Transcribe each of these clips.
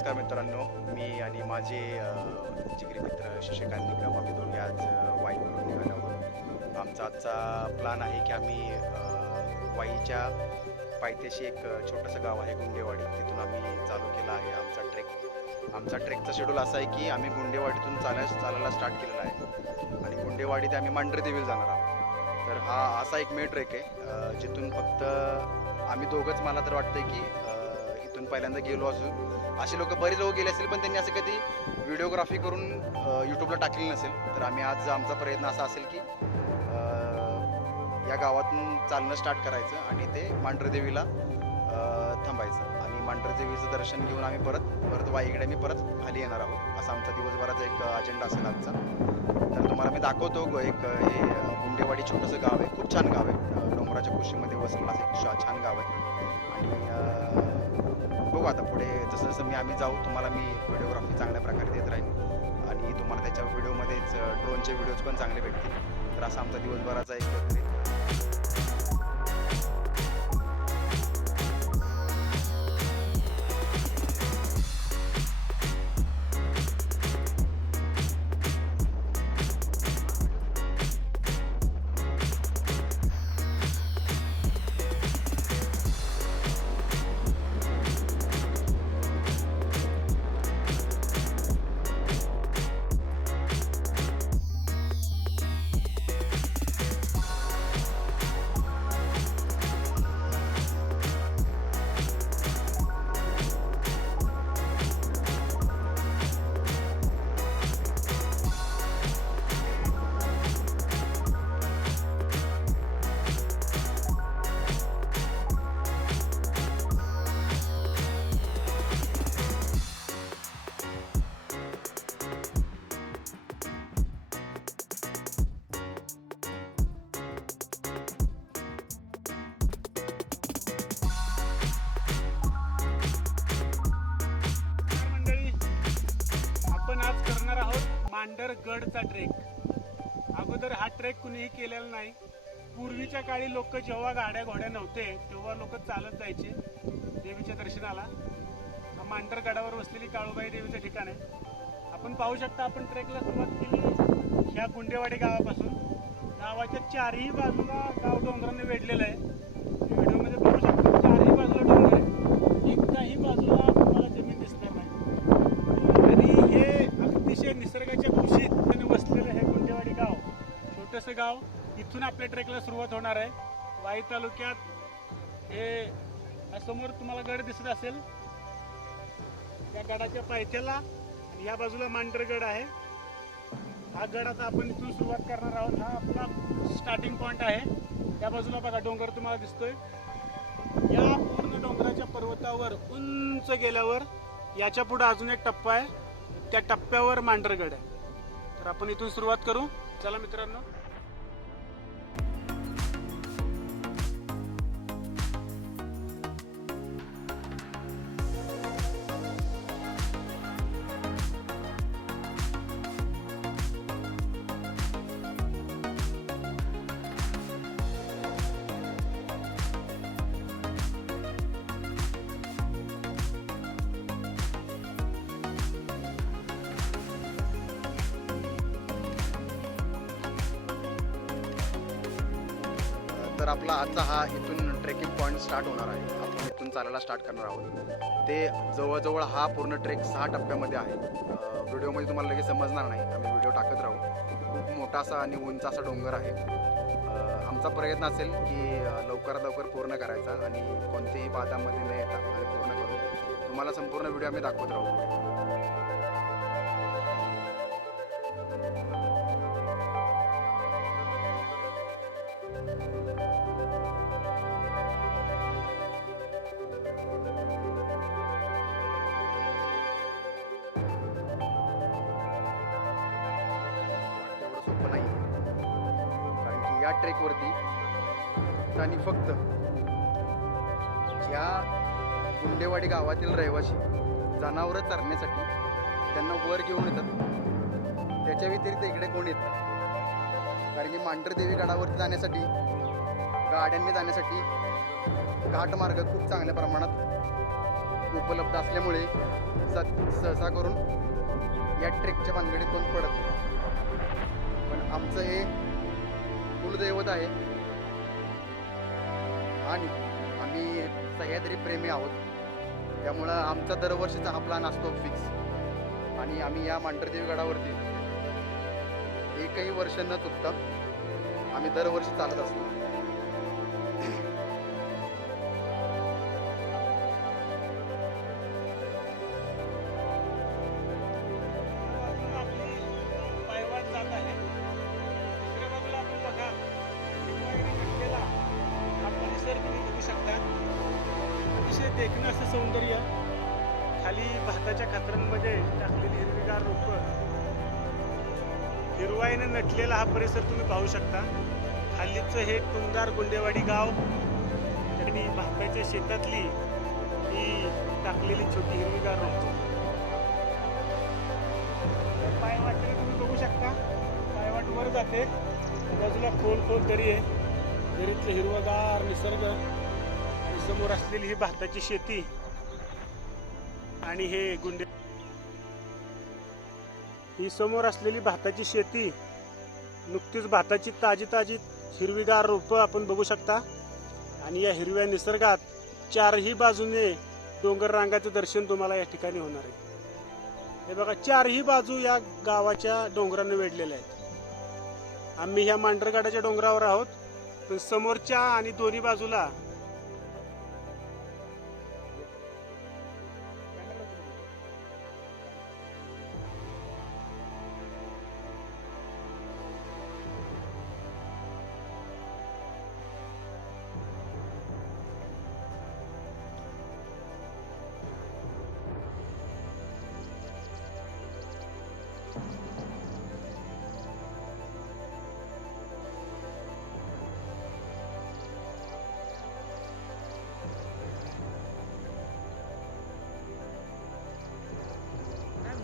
नमस्कार मित्रांनो, मी आणि माझे जिगरी मित्र शशिकांत निकम आम्ही दोघे आज वाईवरून निघालो आहोत. आमचा आजचा प्लॅन आहे की आम्ही वाईच्या पायथ्याशी एक छोटंसं गाव आहे गुंडेवाडी, तिथून आम्ही चालू केला आहे आमचा ट्रेक. आमचा ट्रेकचा शेड्यूल असा आहे की आम्ही गुंडेवाडीतून चालायला स्टार्ट केलेला आहे आणि गुंडेवाडी ते आम्ही मांढरदेवीला जाणार आहोत. तर हा असा एक मेन ट्रेक आहे जिथून फक्त आम्ही दोघंच, मला तर वाटतंय की इथून पहिल्यांदा गेलो असू. असे लोक बरेच लोक गेले असतील पण त्यांनी असं कधी व्हिडिओग्राफी करून यूट्यूबला टाकलेली नसेल. तर आज आमचा प्रयत्न असा असेल की या गावातून चालणं स्टार्ट करायचं आणि ते मांढरदेवीला थांबायचं आणि मांढरदेवीचं दर्शन घेऊन आम्ही परत वाईकडे मी परत खाली येणार आहोत. असा आमचा दिवसभराचा एक अजेंडा असेल आजचा. तर तुम्हाला मी दाखवतो एक हे गुंडेवाडी छोटंसं गाव आहे, खूप छान गाव आहे, डोंगराच्या कुशीमध्ये वसलेलं असं एक छान गाव आहे. आणि बघू आता पुढे जसं आम्ही जाऊ तुम्हाला मी व्हिडिओग्राफी चांगल्या प्रकारे देत राहील आणि तुम्हाला त्याच्या व्हिडिओमध्येच ड्रोनचे व्हिडिओज पण चांगले भेटतील. तर असा आमचा दिवसभराचा एक मांढरगडचा ट्रेक. अगोदर हा ट्रेक कुणीही केलेला नाही. पूर्वीच्या काळी लोक जेव्हा गाड्या घोड्या नव्हते तेव्हा लोक चालत जायचे देवीच्या दर्शनाला. हा मांढरगडावर वसलेली काळूबाई देवीचं ठिकाण आहे. आपण पाहू शकता, आपण ट्रेकला सुरुवात केली ह्या गुंडेवाडी गावापासून. गावाच्या चारही बाजूला गाव डोंगराने वेढलेलं आहे. व्हिडिओमध्ये पाहू शकता चारही बाजूला डोंगर आहे, एकाही बाजूला तुम्हाला जमीन दिसणार नाही. आणि हे अतिशय निसर्गाच्या कुशीत वसलेलं हे गुंडेवाडी गाव, छोटंसं गाव. इथून आपल्या ट्रेकला सुरुवात होणार आहे. वाई तालुक्यात हे समोर तुम्हाला गड दिसत असेल, या गडाच्या पायथ्याला आणि या बाजूला मांढरगड आहे. हा गड आता आपण इथून सुरुवात करणार आहोत. हा आपला स्टार्टिंग पॉइंट आहे. त्या बाजूला बघा डोंगर तुम्हाला दिसतोय. या पूर्ण डोंगराच्या पर्वतावर उंच गेल्यावर याच्या पुढे अजून एक टप्पा आहे, त्या टप्प्यावर मांढरगड आहे. तर आपण इथून सुरुवात करू. चला मित्रांनो. तर आपला आजचा हा इथून ट्रेकिंग पॉईंट स्टार्ट होणार आहे. आपण इथून चालायला स्टार्ट करणार आहोत. ते जवळजवळ हा पूर्ण ट्रेक 6 टप्प्यामध्ये आहे. व्हिडिओमध्ये तुम्हाला लगेच समजणार नाही, आम्ही व्हिडिओ टाकत राहू. खूप मोठा असा आणि उंच असा डोंगर आहे. आमचा प्रयत्न असेल की लवकरात लवकर पूर्ण करायचा आणि कोणत्याही बाधामध्ये न येता आणि पूर्ण करून तुम्हाला संपूर्ण व्हिडिओ आम्ही दाखवत राहू. या ट्रेकवरती फक्त आणि फक्त ज्या गुंडेवाडी गावातील रहिवासी जनावरं चरण्यासाठी त्यांना वर घेऊन येतात, त्याच्या व्यतिरिक्त इकडे कोण येत नाही. कारण की मांढरदेवी गडावरती जाण्यासाठी, गाड्यांनी जाण्यासाठी घाटमार्ग खूप चांगल्या प्रमाणात उपलब्ध असल्यामुळे सहसा करून या ट्रेकच्या भानगडीत कोण पडत नाही. पण आमचं हे कुलदैवत आहे आणि आम्ही सह्याद्री प्रेमी आहोत, त्यामुळं आमचा दरवर्षीचा हा प्लॅन असतो फिक्स. आणि आम्ही या मांढरदेवी गडावरती एकही वर्ष न चुकता आम्ही दरवर्षी चालत असतो. पायवाट जात आहे. दुसऱ्या बाजूला आपण बघा हिरवाईने नटलेला हा परिसर तुम्ही बघू शकता. अतिशय देखणं असं सौंदर्य, खाली भाताच्या खाचरांमध्ये टाकलेली हिरवीगार रोपं, हिरवाईने नटलेला हा परिसर तुम्ही पाहू शकता. खालीचं हे टुंगार गुंडेवाडी गाव, आणि भाताच्या शेतातली ही टाकलेली छोटी हिरवीगार रोपं. पायवाटेने तुम्ही बघू शकता, पायवाट वर जाते, बाजूला खोल खोल दरी आहे, दरीतलं हिरवगार निसर्ग आणि समोर असलेली ही भाताची शेती आणि हे गुंडे, ही समोर असलेली भाताची शेती, नुकतीच भाताची ताजी ताजी हिरवीगार रोपं आपण बघू शकता. आणि या हिरव्या निसर्गात चारही बाजूने डोंगर रांगाचं दर्शन तुम्हाला या ठिकाणी होणार आहे. हे बघा, चारही बाजू या गावाच्या डोंगराने वेढलेल्या आहेत. आम्ही ह्या मांढरगडाच्या डोंगरावर आहोत, पण समोरच्या आणि दोन्ही बाजूला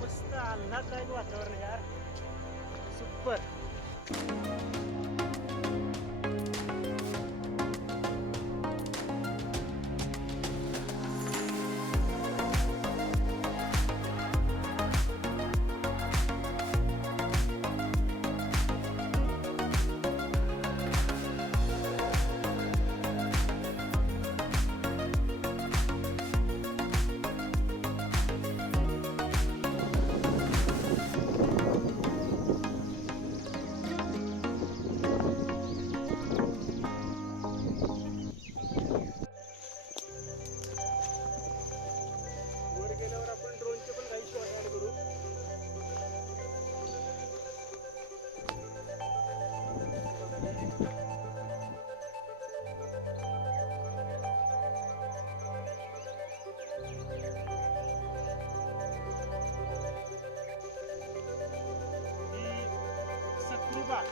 मस्त आल्हाददायक वातावरण यार, सुपर.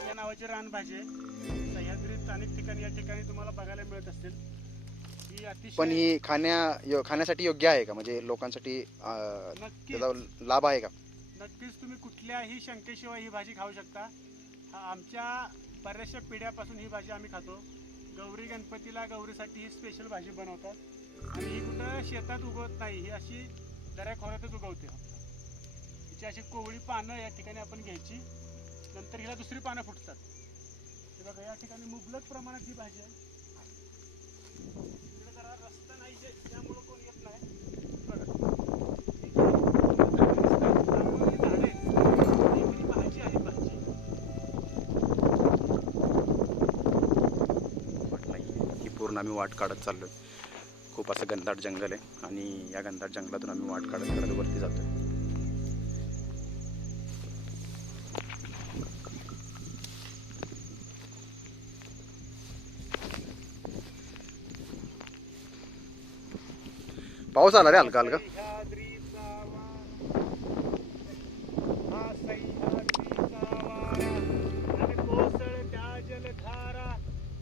या नावाची रानभाजी आहे. सह्याद्रीत अनेक ठिकाणी या ठिकाणी तुम्हाला बघायला मिळत असेल. ही अतिशय, पण ही खाण्यासाठी योग्य आहे का, म्हणजे लोकांसाठी त्याचा लाभ आहे का? नक्कीच तुम्ही कुठल्याही शंकेशिवाय ही भाजी खाऊ शकता. आमच्या बऱ्याचशा पिढ्यापासून ही भाजी आम्ही खातो. गौरी गणपतीला गौरीसाठी ही स्पेशल भाजी बनवतात. आणि ही कुठं शेतात उगवत नाही, ही अशी दऱ्याखोऱ्यातच उगवते. हिची अशी कोवळी पानं या ठिकाणी आपण घ्यायची, नंतर हिला दुसरी पानं फुटतात. हे बघा, या ठिकाणी मुबलक प्रमाणात ही भाजी आहे. इकडे जरा रस्ता नाही त्यामुळं कोण येत नाही. बघा, भाजी आहे भाजी. ही पूर्ण आम्ही वाट काढत चाललोय. खूप असं घनदाट जंगल आहे आणि या घनदाट जंगलातून आम्ही वाट काढत काढत वरती जातोय. पाऊस आला रे हलका हलका.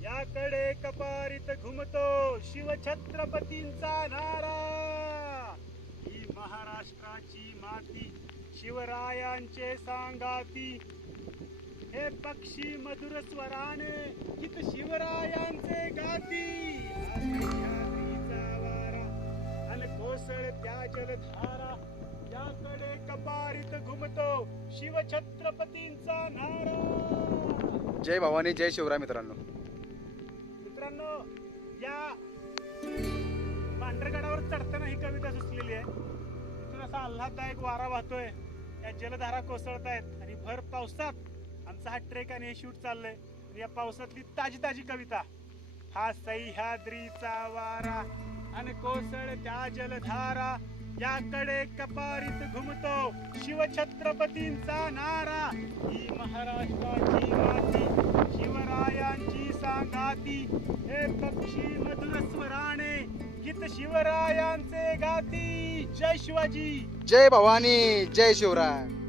याकडे कपारीत घुमतो शिवछत्रपतींचा नारा. ही महाराष्ट्राची माती शिवरायांचे सांगाती. हे पक्षी मधुर स्वराने गीत शिवरायांचे गाती. कोसळत्या जलधारा याकडे कपारीत घुमतो शिवछत्रपतींचा नारा. जय भवानी जय शिवराय. मित्रांनो मित्रांनो, या पांढरगडावर चढताना ही कविता सुचलेली आहे. तिथून असा आल्हाददायक वारा वाहतोय, या जलधारा कोसळत आहेत आणि भर पावसात आमचा हा ट्रेक आणि हे शूट चाललंय. आणि या पावसातली ताजी ताजी कविता. हा सह्याद्रीचा वारा आणि कोसळत्या जलधारा याकडे कपारीत घुमतो शिवछत्रपतींचा नारा. ही महाराष्ट्राची माती शिवरायांची सांगाती, हे पक्षी मधुर स्वराने गीत शिवरायांचे गाती. जय शिवाजी. जय भवानी जय शिवराय.